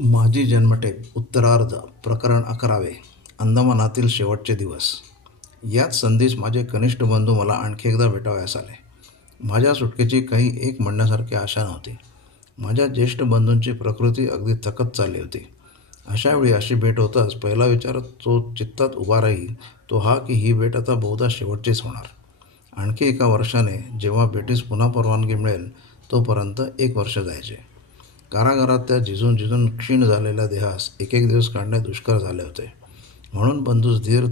माझी जन्मठेप उत्तरार्ध प्रकरण अकरावे अंदमानातील शेवटचे दिवस. याच संधीस माझे कनिष्ठ बंधू मला आणखी एकदा भेटावयास आले. माझ्या सुटकेची काही एक म्हणण्यासारखी आशा नव्हती. माझ्या ज्येष्ठ बंधूंची प्रकृती अगदी थकत चालली होती. अशावेळी अशी भेट होताच पहिला विचार जो चित्तात उभा राहील तो हा की ही भेट आता बहुधा शेवटचीच होणार. आणखी एका वर्षाने जेव्हा भेटीस पुन्हा परवानगी मिळेल तोपर्यंत एक वर्ष जायचे. कारागारात त्या झिजून झिजून क्षीण झालेल्या देहास एक एक दिवस काढणे दुष्कर झाले होते. म्हणून बंधूस धीर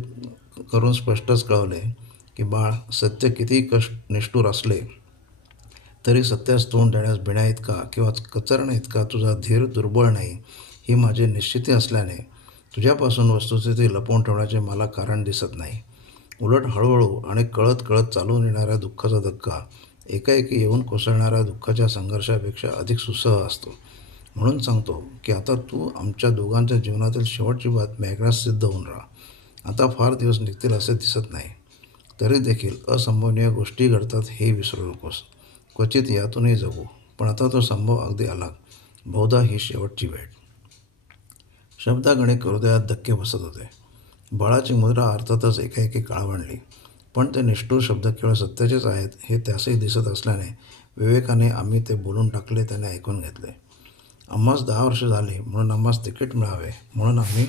करून स्पष्टच कळवले की बाळ सत्य किती कष्ट निष्ठूर असले तरी सत्यास तोंड देण्यास भिण्या इतका किंवा कचरणे इतका. तुझा धीर दुर्बळ नाही ही माझी निश्चिती असल्याने तुझ्यापासून वस्तुस्थिती लपवून ठेवण्याचे मला कारण दिसत नाही. उलट हळूहळू आणि कळत कळत चालून येणाऱ्या दुःखाचा धक्का एकाएकी येऊन कोसळणाऱ्या दुःखाच्या संघर्षापेक्षा अधिक सुसह असतो. म्हणून सांगतो की आता तू आमच्या दोघांच्या जीवनातील शेवटची बातमी ऐकण्यास सिद्ध होऊन राहा. आता फार दिवस निघतील असे दिसत नाही. तरी देखील असंभवनीय गोष्टी घडतात हे विसरू नकोस. क्वचित यातूनही जगू पण आता तो संभव अगदी आला. बहुधा ही शेवटची भेट. शब्दागणिक हृदयात धक्के बसत होते. बाळाची मुद्रा अर्थातच एकाएकी काळवणली पण ते निष्ठूर शब्द केवळ सत्याचेच आहेत हे त्यासही दिसत असल्याने विवेकाने आम्ही ते बोलून टाकले त्याने ऐकून घेतले. आम्हास दहा वर्ष झाली म्हणून आम्हास तिकीट मिळावे म्हणून आम्ही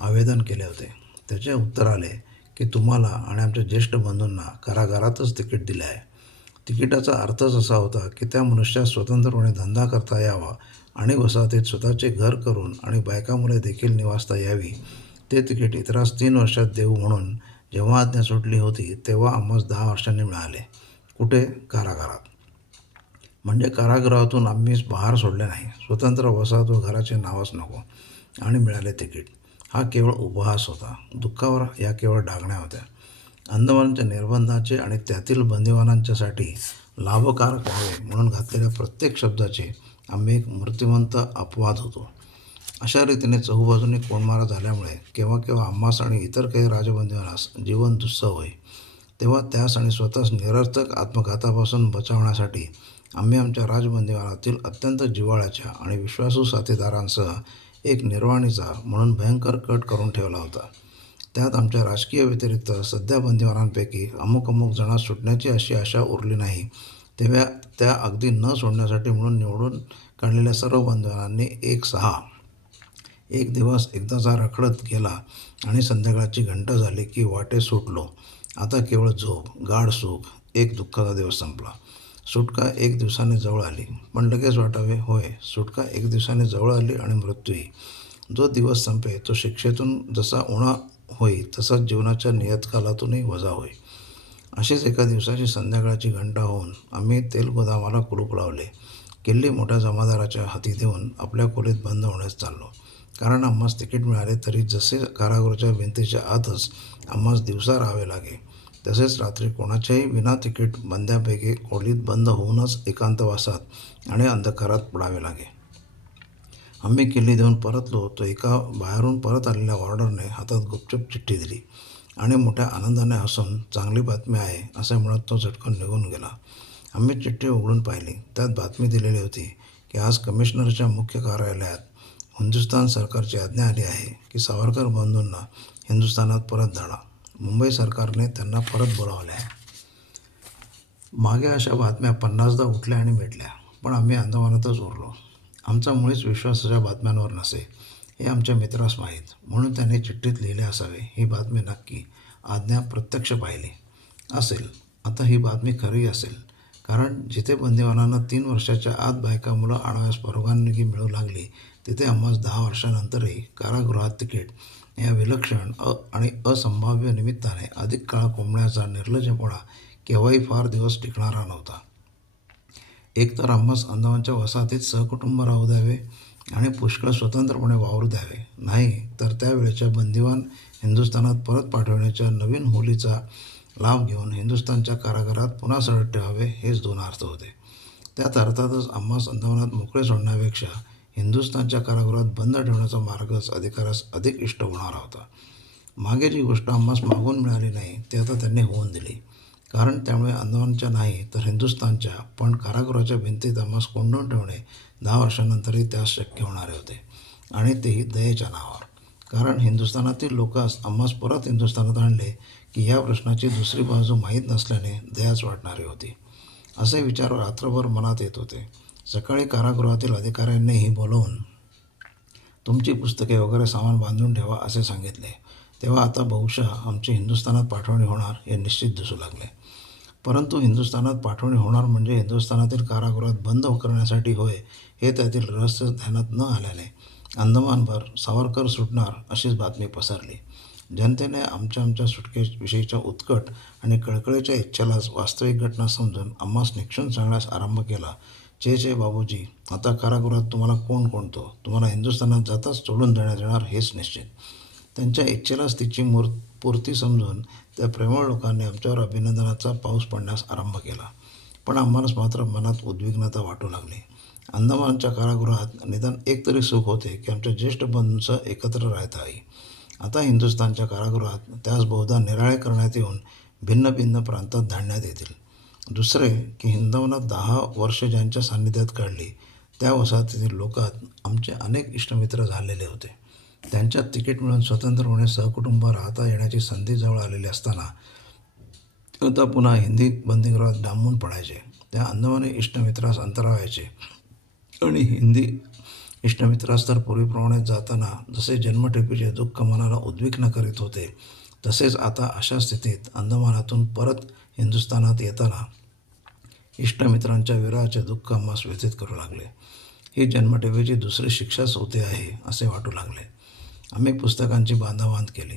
आवेदन केले होते. त्याचे उत्तर आले की तुम्हाला आणि आमच्या ज्येष्ठ बंधूंना कारागारातच तिकीट दिले आहे. तिकिटाचा अर्थच असा होता की त्या मनुष्यास स्वतंत्रपणे धंदा करता यावा आणि वसाहतीत स्वतःचे घर करून आणि बायकामुळे देखील निवासता यावी. ते तिकीट इतरास तीन वर्षात देऊ म्हणून जेव्हा आज्ञा सुटली होती तेव्हा आम्हास दहा वर्षांनी मिळाले. कुठे? कारागारात. म्हणजे कारागृहातून आम्हीच बाहेर सोडले नाही. स्वतंत्र वसाहत व घराचे नावच नको. आणि मिळाले तिकीट. हा केवळ उपहास होता. दुःखावर या केवळ डागण्या होत्या. अंदमानच्या निर्बंधाचे आणि त्यातील बंदिवानांच्यासाठी लाभकारक व्हावे म्हणून घातलेल्या प्रत्येक शब्दाचे आम्ही एक मूर्तिमंत अपवाद होतो. अशा रीतीने चहूबाजूने कोणमारा झाल्यामुळे केव्हा केव्हा आम्हास आणि इतर काही राजबंदिवानास जीवन दुस्सह होय. तेव्हा त्यास आणि स्वतःस निरर्थक आत्मघातापासून बचावण्यासाठी आम्ही आमच्या राजबंदिवानातील अत्यंत जिव्हाळ्याच्या आणि विश्वासू साथीदारांसह एक निर्वाणीचा म्हणून भयंकर कट करून ठेवला होता. त्यात आमच्या राजकीय व्यतिरिक्त सध्या बंदिवानांपैकी अमुक अमुक जणांस सुटण्याची अशी आशा उरली नाही. तेव्हा त्या अगदी न सोडण्यासाठी म्हणून निवडून काढलेल्या सर्व बंदिवानांनी एक सहा एक दिवस एकदाचा रखडत गेला आणि संध्याकाळची घंटा झाली की वाटे सुटलो. आता केवळ झोप गाढ सुख एक दुःखाचा दिवस संपला. सुटका एक दिवसाने जवळ आली. पण लगेच वाटावे होय सुटका एक दिवसाने जवळ आली आणि मृत्यूही जो दिवस संपे तो शिक्षेतून जसा उणा होई तसाच जीवनाच्या नियतकालातूनही वजा होई अशीच एका दिवसाची संध्याकाळची घंटा होऊन आम्ही तेल गोदामाला कुलूप लावले. किल्ली मोठ्या जमादाराच्या हाती देऊन आपल्या खोलीत बंद होण्यास चाललो. कारण आम्हास तिकीट मिळाले तरी जसे कारागृहाच्या भिंतीच्या आतच आम्हास दिवसा राहावे लागे. तसेच रात्री कोणाच्याही विना तिकीट बंद्यापैकी खोलीत बंद होऊनच एकांतवासात आणि अंधकारात पडावे लागे. आम्ही किल्ली देऊन परतलो तो एका बाहेरून परत आलेल्या ऑर्डरने हातात गुपचूप चिठ्ठी दिली आणि मोठ्या आनंदाने हसून चांगली बातमी आहे असे म्हणत तो झटकन निघून गेला. आम्ही चिठ्ठी उघडून पाहिली. त्यात बातमी दिलेली होती की आज कमिशनरच्या मुख्य कार्यालयात हिंदुस्थान सरकारची आज्ञा आली आहे की सावरकर बंधूंना हिंदुस्थानात परत धाडा मुंबई सरकारने त्यांना परत बोलावलं आहे मागे अशा बातम्या पन्नासदा उठल्या आणि भेटल्या पण आम्ही अंदमानातच उरलो. आमचा मुळीच विश्वासाच्या बातम्यांवर नसे हे आमच्या मित्रास माहीत. म्हणून त्याने चिठ्ठीत लिहिले असावे ही बातमी नक्की आज्ञा प्रत्यक्ष पाहिली असेल. आता ही बातमी खरी असेल कारण जिथे बंदिवानांना तीन वर्षाच्या आत बायका मुलं आणाव्यास परवानगी मिळू लागली तिथे आम्हास दहा वर्षानंतरही कारागृहात तिकीट या विलक्षण अ आणि असंभाव्य निमित्ताने अधिक काळ कोंबण्याचा निर्लज्जपणा केव्हाही फार दिवस टिकणारा नव्हता. एकतर आम्हास अंदमानच्या वसाहतीत सहकुटुंब राहू द्यावे आणि पुष्कळ स्वतंत्रपणे वावरू द्यावे. नाही तर त्यावेळेच्या बंदिवान हिंदुस्थानात परत पाठवण्याच्या नवीन होलीचा लाभ घेऊन हिंदुस्थानच्या कारागारात पुन्हा सडत ठेवावे हेच दोन अर्थ होते. त्यात अर्थातच आम्हास अंदमानात मोकळे सोडण्यापेक्षा हिंदुस्थानच्या कारागृहात बंद ठेवण्याचा मार्गच अधिकारास अधिक इष्ट होणारा होता. मागे जी गोष्ट आम्हास मागून मिळाली नाही ती आता त्यांनी होऊन दिली. कारण त्यामुळे अंदमानच्या नाही तर हिंदुस्थानच्या. पण कारागृहाच्या भिंतीत आम्हास कोंडून ठेवणे दहा वर्षानंतरही त्यास शक्य होणारे होते. आणि तेही दयेच्या नावावर. कारण हिंदुस्थानातील लोक आम्हास परत हिंदुस्थानात आणले की या प्रश्नाची दुसरी बाजू माहीत नसल्याने दयाच वाटणारी होती. असे विचार रात्रभर मनात येत होते. सकाळी कारागृहातील अधिकाऱ्यांनीही बोलवून तुमची पुस्तके वगैरे सामान बांधून ठेवा असे सांगितले. तेव्हा आता बहुशः आमची हिंदुस्थानात पाठवणी होणार हे निश्चित दिसू लागले. परंतु हिंदुस्थानात पाठवणी होणार म्हणजे हिंदुस्थानातील कारागृहात बंद करण्यासाठी होय हे त्यातील रहस्य ध्यानात न आल्याने अंदमानभर सावरकर सुटणार अशीच बातमी पसरली. जनतेने आमच्या आमच्या सुटकेविषयीच्या उत्कट आणि कळकळीच्या इच्छेलाच वास्तविक घटना समजून आम्हास निक्षून सांगण्यास आरंभ केला. जे जय बाबूजी. आता कारागृहात तुम्हाला कोण कोणतो? तुम्हाला हिंदुस्थानात जाताच सोडून देण्यात येणार हेच निश्चित. त्यांच्या इच्छेलाच तिची मूर् पूर्ती समजून त्या प्रेमळ लोकांनी आमच्यावर अभिनंदनाचा पाऊस पडण्यास आरंभ केला. पण आम्हालाच मात्र मनात उद्विग्नता वाटू लागली. अंदमानच्या कारागृहात निदान एक तरी सुख होते की आमच्या ज्येष्ठ बंधूंचं एकत्र राहता आई आता हिंदुस्थानच्या कारागृहात त्यास बहुधा निराळे करण्यात येऊन भिन्न भिन्न प्रांतात धाडण्यात येतील. दुसरे की हिंदवनात दहा वर्ष ज्यांच्या सान्निध्यात काढली त्या वसाहतीतील लोकात आमचे अनेक इष्टमित्र झालेले होते. त्यांच्यात तिकीट मिळून स्वतंत्रपणे सहकुटुंब राहता येण्याची संधी जवळ आलेली असताना आता पुन्हा हिंदी बंदीगृहात डांबून पडायचे. त्या अंदमाने इष्टमित्रास अंतरावायचे आणि हिंदी इष्टमित्रास तर पूर्वीप्रमाणे जाताना जसे जन्मठेपीचे दुःख मनाला उद्विग्न करीत होते तसेच आता अशा स्थितीत अंदमानातून परत हिंदुस्थानात येताना इष्टमित्रांच्या विरहाचे दुःख आम्हास व्यथित करू लागले. ही जन्मठेवीची दुसरी शिक्षाच होते आहे असे वाटू लागले. आम्ही पुस्तकांची बांधाबांध केली.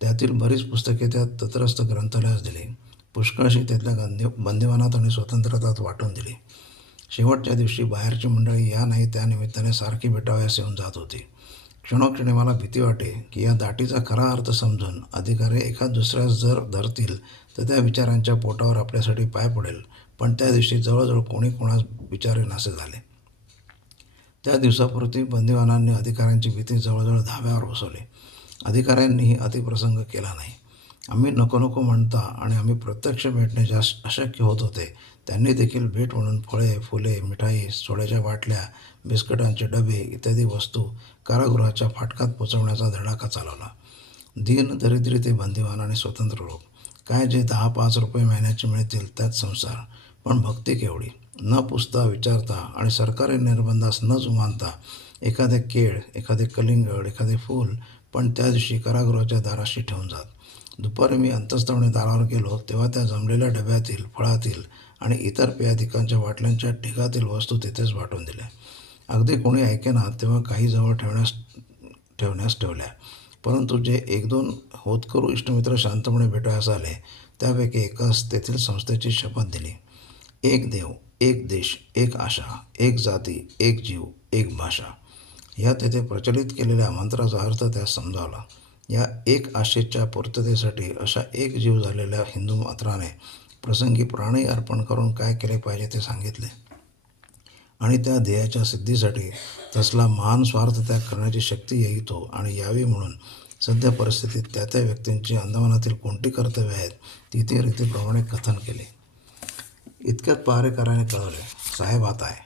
त्यातील बरीच पुस्तके त्या तत्रस्थ ग्रंथालयास दिली. पुष्कळशी त्यातल्या गंदी बंदिवानात आणि स्वतंत्रतात वाटून दिली. शेवटच्या दिवशी बाहेरची मंडळी या नाही त्या निमित्ताने सारखी भेटावयास येऊन जात होती. क्षणोक्षणी मला भीती वाटे की या दाटीचा खरा अर्थ समजून अधिकारी एखाद दुसऱ्यास जर धरतील तर त्या विचारांच्या पोटावर आपल्यासाठी पाय पडेल. पण त्या दिवशी जवळजवळ कोणी कोणास विचारे नासे झाले. त्या दिवसापुरती बंदिवानांनी अधिकाऱ्यांची भीती जवळजवळ धाव्यावर बसवली. अधिकाऱ्यांनीही अतिप्रसंग केला नाही. आम्ही नको नको म्हणता आणि आम्ही प्रत्यक्ष भेटणे जास्त अशक्य होत होते त्यांनी देखील भेट म्हणून फळे फुले मिठाई सोड्याच्या बाटल्या बिस्किटांचे डबे इत्यादी वस्तू कारागृहाच्या फाटकात पोचवण्याचा धडाका चालवला. दीन दरिद्री ते बंदिवान आणि स्वतंत्र लोक. काय जे दहा पाच रुपये महिन्याचे मिळतील त्यात संसार. पण भक्ती केवढी? न पुसता विचारता आणि सरकारी निर्बंधास न जुमानता एखादे केळ एखादे कलिंगड एखादे फूल पण त्या दिवशी कारागृहाच्या दाराशी ठेवून जात. दुपारी मी अंतस्तवणे दारावर गेलो तेव्हा त्या जमलेल्या डब्यातील फळातील आणि इतर पेयाधिकांच्या बाटल्यांच्या ढिगातील वस्तू तिथेच वाटून दिल्या. अगदी कोणी ऐकेना तेव्हा काही जवळ ठेवण्यास ठेवण्यास ठेवल्या. परंतु जे एक दोन होतकरू इष्टमित्र शांतपणे भेटायस आले त्यापैकी एकास तेथील संस्थेची शपथ दिली. एक देव एक देश एक आशा एक जाती एक जीव एक भाषा. या तेथे प्रचलित केलेल्या मंत्राचा अर्थ त्यास समजावला. या एक आशेच्या पूर्ततेसाठी अशा एक जीव झालेल्या हिंदू मात्राने प्रसंगी प्राणी अर्पण करून काय केले पाहिजे ते सांगितले. आणि त्या ध्येयाच्या सिद्धीसाठी तसला महान स्वार्थ त्याग करण्याची शक्ती येतो आणि यावी म्हणून सध्या परिस्थितीत त्या त्या व्यक्तींची अंदमानातील कोणती कर्तव्य आहेत ती ते रीतीप्रमाणे कथन केले. इतक्यात पहारेकराने कळवले साहेब आता आहे.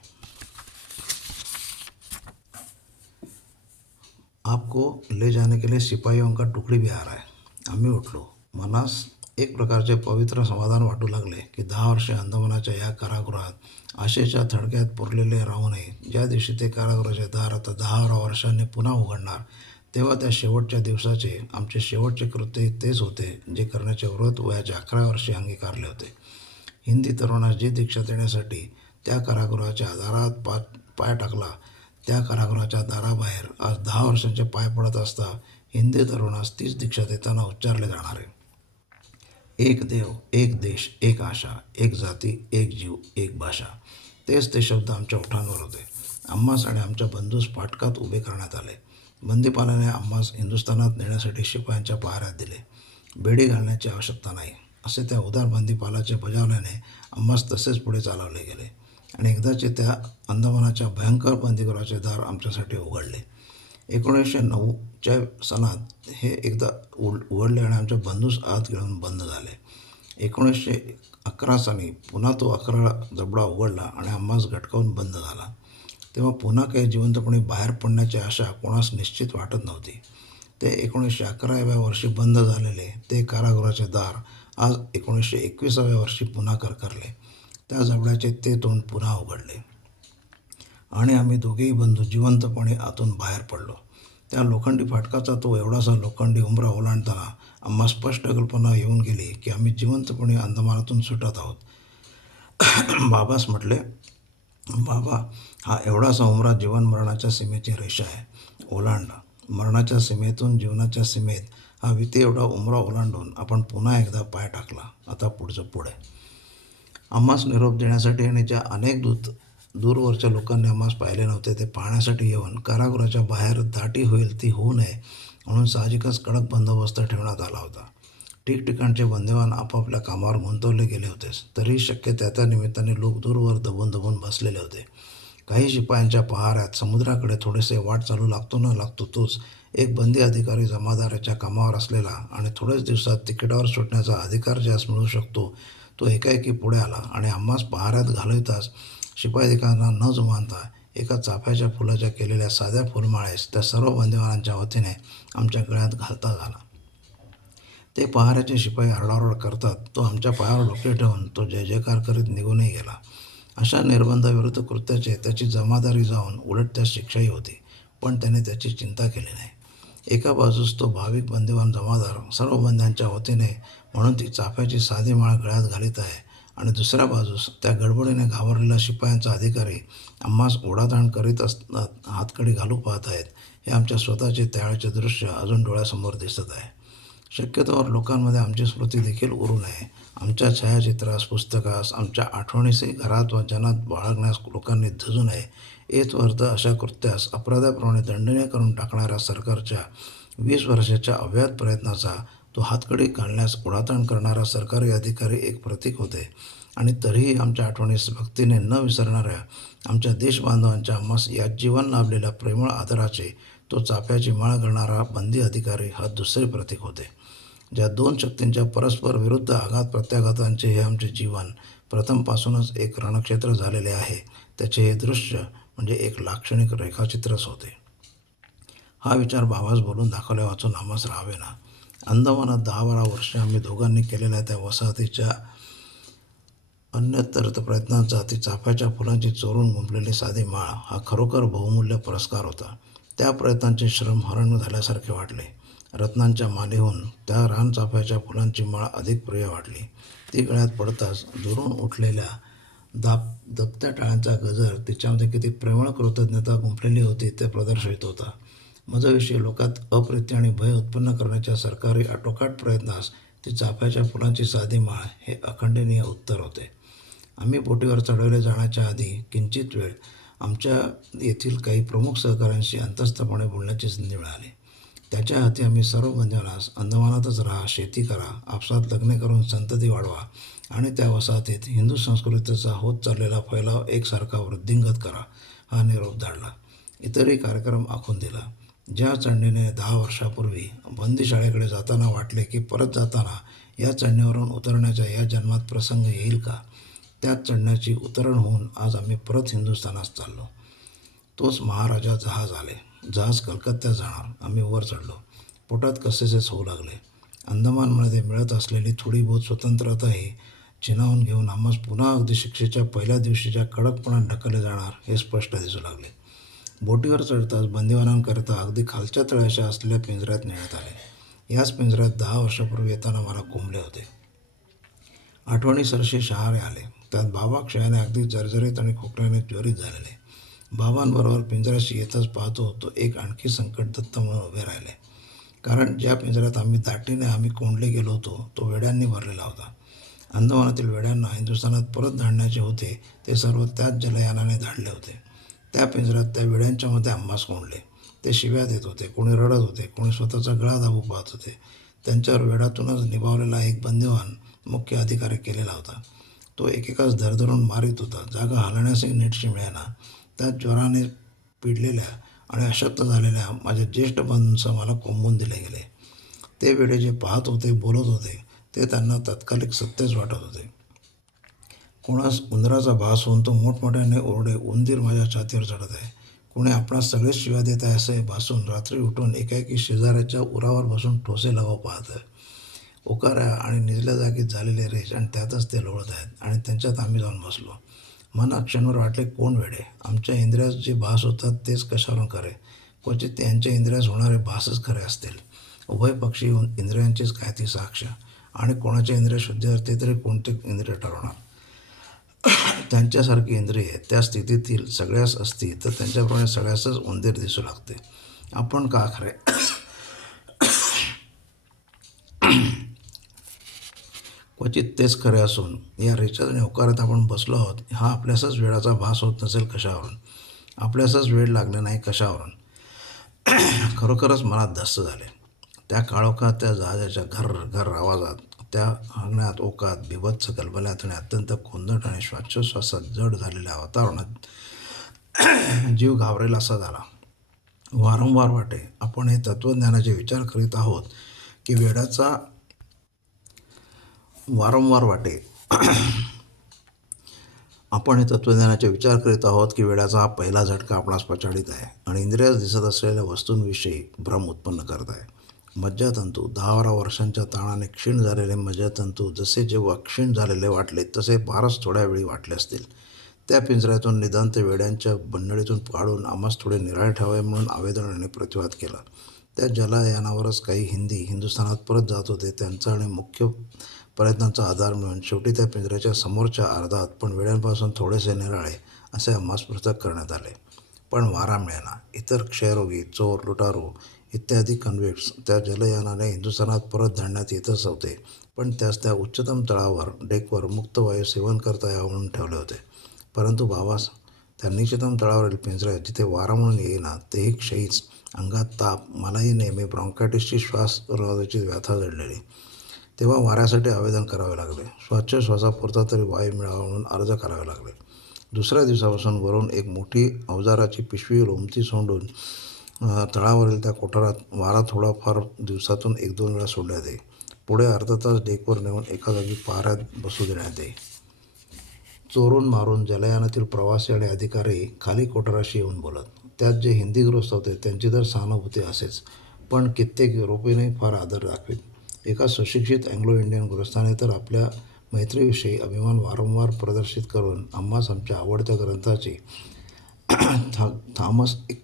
आपको ले जाने के लिए सिपाहियों का टुकड़ी भी आ रहा है। आम्ही उठलो। मनास एक प्रकारचे पवित्र समाधान वाटू लागले की दहा वर्षे अंदमानाच्या या कारागृहात आशेच्या थडक्यात पुरलेले राहू नये. ज्या दिवशी ते कारागृहाचे दार आता दहा वर्षांनी पुन्हा उघडणार तेव्हा त्या शेवटच्या दिवसाचे आमचे शेवटचे कृत्य तेच होते जे करण्याचे व्रत वयाच्या अकरा वर्षी अंगीकारले होते. हिंदी तरुणास जी दीक्षा देण्यासाठी त्या कारागृहाच्या दारात पा पाय टाकला. त्या कारागृहाच्या दाराबाहेर आज दहा वर्षांचे पाय पडत असता हिंदी तरुणास तीच दीक्षा देताना उच्चारले जाणारे. एक देव एक देश एक आशा एक जाती एक जीव एक भाषा. तेच ते शब्द आमच्या ओठांवर होते. आम्हास आणि आमच्या बंधूस फाटकात उभे करण्यात आले. बंदीपालाने आम्हास हिंदुस्थानात नेण्यासाठी शिपायांच्या पहाऱ्यात दिले. बेडी घालण्याची आवश्यकता नाही. असे त्या उदारबंदी पालाचे बजावल्याने आम्हास तसेच पुढे चालवले गेले. आणि एकदाचे त्या अंदमानाच्या भयंकर बंदीगृहाचे दार आमच्यासाठी उघडले. एकोणीसशे नऊच्या सणात हे एकदा उड उघडले आणि आमच्या बंधूस आत घेऊन बंद झाले. एकोणीसशे अकरा साली पुन्हा तो अकरा जबडा उघडला आणि आम्हास घटकावून बंद झाला. तेव्हा पुन्हा काही जिवंतपणे बाहेर पडण्याची आशा कोणास निश्चित वाटत नव्हती. ते एकोणीसशे अकराव्या वर्षी बंद झालेले ते कारागृहाचे दार आज एकोणीसशे एकविसाव्या वर्षी पुन्हा करकरले. त्या जबड्याचे ते तोंड पुन्हा उघडले. आणि आम्ही दोघेही बंधू जिवंतपणे आतून बाहेर पडलो. त्या लोखंडी फाटकाचा तो एवढासा लोखंडी उंबरा ओलांडताना आम्हा स्पष्ट कल्पना येऊन गेली की आम्ही जिवंतपणे अंदमानातून सुटत आहोत. बाबास म्हटले बाबा हा एवढासा उमरा जीवन मरणाच्या सीमेची रेषा आहे. ओलांड. मरणाच्या सीमेतून जीवनाच्या सीमेत हा विती एवढा उमरा ओलांडून आपण पुन्हा एकदा पाय टाकला. आता पुढचं पुढे. आम्हास निरोप देण्यासाठी आणि ज्या अनेक दूत दूरवरच्या लोकांनी आम्हास पाहिले नव्हते ते पाहण्यासाठी येऊन कारागृहाच्या बाहेर दाटी होईल ती होऊ नये म्हणून साहजिकच कडक बंदोबस्त ठेवण्यात आला होता. ठिकठिकाणचे बंदेवान आपापल्या कामावर गुंतवले गेले होतेच तरी शक्य त्या त्या निमित्ताने लोक दूरवर दबून दबून बसलेले होते. काही शिपायांच्या पहाऱ्यात समुद्राकडे थोडेसे वाट चालू लागतो न लागतो तोच. एक बंदी अधिकारी जमादाराच्या कामावर असलेला आणि थोड्याच दिवसात तिकिटावर सुटण्याचा अधिकार ज्यास मिळू शकतो तो एकाएकी पुढे आला आणि आम्हास पहाऱ्यात घालविताच शिपाईधिकाऱ्यांना न जुमानता एका चाफ्याच्या फुलाच्या केलेल्या साध्या फुलमाळेस त्या सर्व बंदिवानांच्या वतीने आमच्या गळ्यात घालता झाला. ते पहाऱ्याचे शिपाई आरडाओरड करतात तो आमच्या पायावर डोके ठेवून तो जय जयकार करीत निघूनही गेला. अशा निर्बंधाविरुद्ध कृत्याचे त्याची जमादारी जाऊन उलट त्या शिक्षाही होती पण त्याने त्याची चिंता केली नाही. एका बाजूस तो भाविक बंदिवान जमादार सर्व बंद्यांच्या वतीने म्हणून ती चाफ्याची साधी माळ गळ्यात घालीत आहे. आणि दुसऱ्या बाजूस त्या गडबडीने घाबरलेला शिपायांचा अधिकारी आम्हास ओढाताण करीत असतात हातकडी घालू पाहत आहेत. हे आमच्या स्वतःचे त्याळाचे दृश्य अजून डोळ्यासमोर दिसत आहे. शक्यतोवर लोकांमध्ये आमची स्मृती देखील उरू नये आमच्या छायाचित्रास पुस्तकास आमच्या आठवणीसही घरात व जनात बाळगण्यास लोकांनी धजू नये एच अर्थ अशा कृत्यास अपराधाप्रमाणे दंडनीय करून टाकणाऱ्या सरकारच्या वीस वर्षाच्या अव्यात प्रयत्नाचा तो हातकडी घालण्यास पुढातण करणारा सरकारी अधिकारी एक प्रतीक होते. आणि तरीही आमच्या आठवणीस भक्तीने न विसरणाऱ्या आमच्या देशबांधवांच्या मस या जीवन लाभलेल्या प्रेमळ आदराचे तो चाफ्याची माळ करणारा बंदी अधिकारी हा दुसरे प्रतीक होते. ज्या दोन शक्तींच्या परस्पर विरुद्ध आघात प्रत्याघातांचे हे आमचे जीवन प्रथमपासूनच एक रणक्षेत्र झालेले आहे. त्याचे हे दृश्य म्हणजे एक लाक्षणिक रेखाचित्रच होते हा विचार बाबास बोलून दाखवल्या वाचून आम्हास राहावे ना अंदमानात दहा बारा वर्षे आम्ही दोघांनी केलेल्या त्या वसाहतीच्या अन्यतर प्रयत्नांचा ती चाफ्याच्या फुलांची चोरून गुंपलेली साधी माळ हा खरोखर बहुमूल्य पुरस्कार होता. त्या प्रयत्नांचे श्रम हरण झाल्यासारखे वाटले. रत्नांच्या मालेहून त्या रानचाफ्याच्या फुलांची माळ अधिक प्रिय वाटली. ती गळ्यात पडताच दुरून उठलेल्या दाब दबत्या टाळ्यांचा गजर तिच्यामध्ये किती प्रेमळ कृतज्ञता गुंफलेली होती ते प्रदर्शित होता. मजविषयी लोकात अप्रित्य आणि भय उत्पन्न करण्याच्या सरकारी आटोकाट प्रयत्नास ती चाफ्याच्या फुलांची साधी माळ हे अखंडनीय उत्तर होते. आम्ही बोटीवर चढवले जाण्याच्या आधी किंचित वेळ आमच्या येथील काही प्रमुख सहकाऱ्यांशी अंतस्थपणे बोलण्याची संधी मिळाली त्याच्या हाती आम्ही सर्व बंधनास अंदमानातच राहा शेती करा आपसात लग्न करून संतती वाढवा आणि त्या वसाहतीत हिंदू संस्कृतीचा होत चाललेला फैलाव एकसारखा वृद्धिंगत करा हा निरोप धाडला. इतरही कार्यक्रम आखून दिला. ज्या चढणीने दहा वर्षापूर्वी बंदीशाळेकडे जाताना वाटले की परत जाताना या चढणीवरून उतरण्याच्या या जन्मात प्रसंग येईल का? त्याच चढण्याची उतरण होऊन आज आम्ही परत हिंदुस्थानास चाललो. तोच महाराजा जहाज आले. जहाज कलकत्त्यात जाणार. आम्ही वर चढलो. पोटात कसेसेच होऊ लागले. अंदमानमध्ये मिळत असलेली थोडी बहुत स्वतंत्रताही चिनावून घेऊन आम्हास पुन्हा अगदी शिक्षेच्या पहिल्या दिवशीच्या कडकपणात ढकलले जाणार हे स्पष्ट दिसू लागले. बोटीवर चढताच बंदिवानांकरता अगदी खालच्या तळ्याच्या असलेल्या पिंजऱ्यात नेण्यात आले. याच पिंजऱ्यात दहा वर्षापूर्वी येताना मला कोंबले होते. आठवणी सरशी शहारे आले. त्यात बाबा क्षयाने अगदी जर्जरीत आणि खोकल्याने ज्वरित झालेले. बाबांबरोबर पिंजऱ्याशी येतच पाहतो तो एक आणखी संकट दत्त म्हणून उभे राहिले. कारण ज्या पिंजऱ्यात आम्ही दाटीने आम्ही कोंडले गेलो होतो तो वेड्यांनी भरलेला होता. अंदमानातील वेड्यांना हिंदुस्थानात परत धाडण्याचे होते ते सर्व त्याच जलयानाने धाडले होते. त्या पिंजऱ्यात त्या वेड्यांच्या मध्ये आम्हास कोंडले. ते शिव्या देत होते कोणी रडत होते कोणी स्वतःचा गळा दाबू पाहत होते. त्यांच्यावर वेडातूनच निभावलेला एक बंदिवान मुख्य अधिकारी केलेला होता. तो एकेकाच धरधरून मारित होता. जागा हलण्यासही नीटशी मिळेना. त्या ज्वराने पिडलेल्या आणि अशक्त झालेल्या माझ्या ज्येष्ठ बंधूंसह मला कोंबून दिले गेले. ते वेळे जे पाहत होते बोलत होते ते त्यांना तात्कालिक सत्यच वाटत होते. कोणास उंदराचा भास होऊन तो मोठमोठ्याने ओरडे उंदीर माझ्या छातीवर चढत आहे. कुणी आपणास सगळेच शिवा देत आहे असे भासून रात्री उठून एकाएकी शेजाऱ्याच्या उरावर बसून ठोसे लावा पाहत आहे. उकाऱ्या आणि निजल्या जागीत झालेले रेश आणि त्यातच ते लोळत आहेत आणि त्यांच्यात आम्ही जाऊन बसलो. मनात क्षणभर वाटले कोण वेडे? आमच्या इंद्रियास जे भास होतात तेच कशावरून खरे? क्वचित त्यांच्या इंद्रियास होणारे भासच खरे असतील. उभय पक्षी इंद्रियांचीच काय ती साक्ष? आणि कोणाच्या इंद्रिय शुद्ध असते तरी कोणते इंद्रिय ठरवणार? त्यांच्यासारखी इंद्रिये त्या स्थितीतील सगळ्यास असती तर त्यांच्याप्रमाणे सगळ्यासच उंदीर दिसू लागते. आपण का खरे? क्वचित तेच खरे असून या रेचात आणि होकारात आपण बसलो आहोत हा आपल्यासच वेळाचा भास होत नसेल कशावरून? आपल्यासच वेळ लागला नाही कशावरून? खरोखरच मनात धस्त झाले. त्या काळोखात त्या जहाजाच्या घर घर आवाजात त्या हंगण्यात ओकात बिभत्स गलबल्यात आणि अत्यंत खोंदट आणि श्वासोश्वासात जड झालेल्या वातावरणात जीव घाबरेल असा झाला. वारंवार वाटे आपण हे तत्त्वज्ञानाचे विचार करीत आहोत की वेडाचा वारंवार वाटे. आपण हे तत्त्वज्ञानाचे विचार करीत आहोत की वेळाचा हा पहिला झटका आपणास पछाडीत आहे आणि इंद्रियास दिसत असलेल्या वस्तूंविषयी भ्रम उत्पन्न करत आहे. मज्जातंतू दहा बारा वर्षांच्या ताणाने क्षीण झालेले मज्जातंतू जसे जेव्हा क्षीण झालेले वाटले तसे फारच थोड्या वेळी वाटले असतील. त्या पिंजऱ्यातून निदान ते वेड्यांच्या बंडळीतून काढून आम्हास थोडे निराळे ठेवावे म्हणून आवेदनाने प्रतिवाद केला. त्या जलयानावरच काही हिंदी हिंदुस्थानात परत जात होते. त्यांचा आणि मुख्य प्रयत्नांचा आधार मिळून शेवटी त्या पिंजऱ्याच्या समोरच्या अर्धात पण वेळांपासून थोडेसे निराळे असे आम्हास पृथक करण्यात आले. पण वारा मिळेना. इतर क्षयरोगी चोर लुटारू इत्यादी कन्व्हिक्ट्स त्या जलयानाने हिंदुस्थानात परत धाडण्यात येतच होते. पण त्यास त्या उच्चतम तळावर डेकवर मुक्त वायू सेवन करता यावं म्हणून ठेवले होते. परंतु बाबास त्या निश्चितम तळावरील पिंजऱ्यात जिथे वारा म्हणून येईना तेही क्षयीच. अंगात ताप मलाही नेहमी ब्रॉन्कायटिसची श्वास रोधाची व्यथा जडलेली तेव्हा वाऱ्यासाठी आवेदन करावे लागले. श्वासोश्वासापुरता तरी वायू मिळावा म्हणून अर्ज करावे लागले. दुसऱ्या दिवसापासून वरून एक मोठी अवजाराची पिशवी रोमती सोंडून तळावरील त्या कोठारात वारा थोडाफार दिवसातून एक दोन वेळा सोडण्यात येई पुढे अर्धा तास डेकवर नेऊन एका जागी पाऱ्यात बसू देण्यात येई चोरून मारून जलयानातील प्रवासी आणि अधिकारी खाली कोठाराशी येऊन बोलत त्यात जे हिंदीग्रस्त होते त्यांची तर सहानुभूती असेच पण कित्येक युरोपीने फार आदर दाखवीत. एका सुशिक्षित अँग्लो इंडियन गृहस्थाने तर आपल्या मैत्रीविषयी अभिमान वारंवार प्रदर्शित करून आम्हास आमच्या आवडत्या ग्रंथाची था थॉमस एक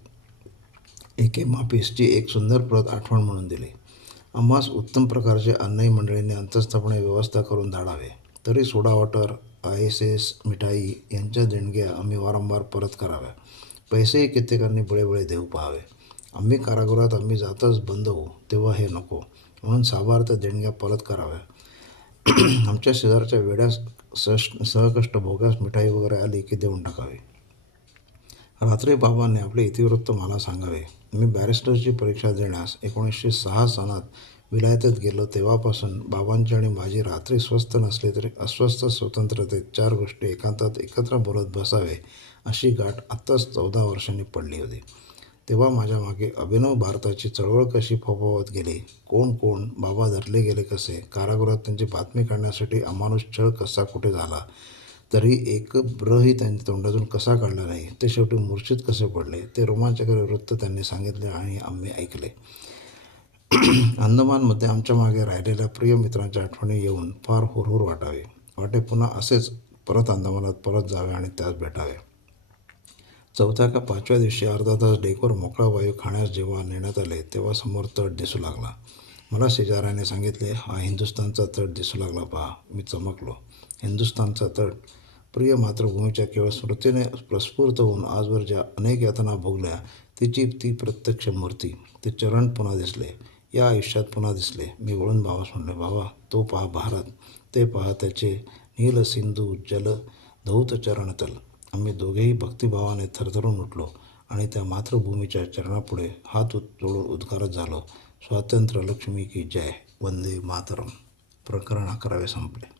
एके मापीसची एक सुंदर प्रत आठवण म्हणून दिली. आम्हास उत्तम प्रकारचे अन्नही मंडळींनी अंतस्थपणे व्यवस्था करून धाडावे. तरी soda water I S S मिठाई यांच्या देणग्या आम्ही वारंवार परत कराव्या. पैसेही कित्येकांनी बळेबळे देऊ पाहावे. आम्ही कारागृहात आम्ही जाताच बंद होऊ तेव्हा हे नको. म्हणून साभार्थ देणग्या परत कराव्या. आमच्या शेजारच्या वेड्यास सश सहकष्ट भोगास मिठाई वगैरे आली की देऊन टाकावी. रात्री बाबांनी आपले इतिवृत्त मला सांगावे. मी बॅरिस्टरची परीक्षा देण्यास एकोणीसशे सहा सणात विलायतेत गेलो तेव्हापासून बाबांची आणि माझी रात्री स्वस्थ नसली तरी अस्वस्थ स्वतंत्रतेत चार गोष्टी एकांतात एकत्र बोलत बसावे अशी गाठ आत्ताच चौदा वर्षांनी पडली होती. तेव्हा माझ्या मागे अभिनव भारताची चळवळ कशी फोफावत गेली? कोण कोण? बाबा धरले गेले कसे? कारागृहात त्यांची बातमी काढण्यासाठी अमानुष छळ कसा कुठे झाला? तरी एक ब्रही त्यांच्या तोंडातून कसा काढला नाही? ते शेवटी मूर्छित कसे पडले? ते रोमांचकारी वृत्त त्यांनी सांगितले आणि आम्ही ऐकले. अंदमानमध्ये आमच्या मागे राहिलेल्या प्रिय मित्रांच्या आठवणी येऊन फार हुरहुर वाटावे. वाटे पुन्हा असेच परत अंदमानात परत जावे आणि त्यास भेटावे. चौथ्या का पाचव्या दिवशी अर्धा तास डेकवर मोकळा वायू खाण्यास जेव्हा नेण्यात आले तेव्हा समोर तट दिसू लागला. मला शेजाऱ्याने सांगितले हा हिंदुस्थानचा तट दिसू लागला पहा. मी चमकलो. हिंदुस्थानचा तट. प्रिय मातृभूमीच्या केवळ स्मृतीने प्रस्फूर्त होऊन आजवर ज्या अनेक यातना भोगल्या तिची ती प्रत्यक्ष मूर्ती. ते चरण पुन्हा दिसले. या आयुष्यात पुन्हा दिसले. मी वळून भावास म्हणले बाबा तो पहा भारत. ते पहा त्याचे नील सिंधू जल धौत चरणतल आम्ही दोघेही भक्तिभावाने थरथरून उठलो आणि त्या मातृभूमीच्या चरणापुढे हात उत जोडून उद्गारत झालो. स्वातंत्र्य लक्ष्मी की जय. वंदे मातरम. प्रकरण अकरावे संपले.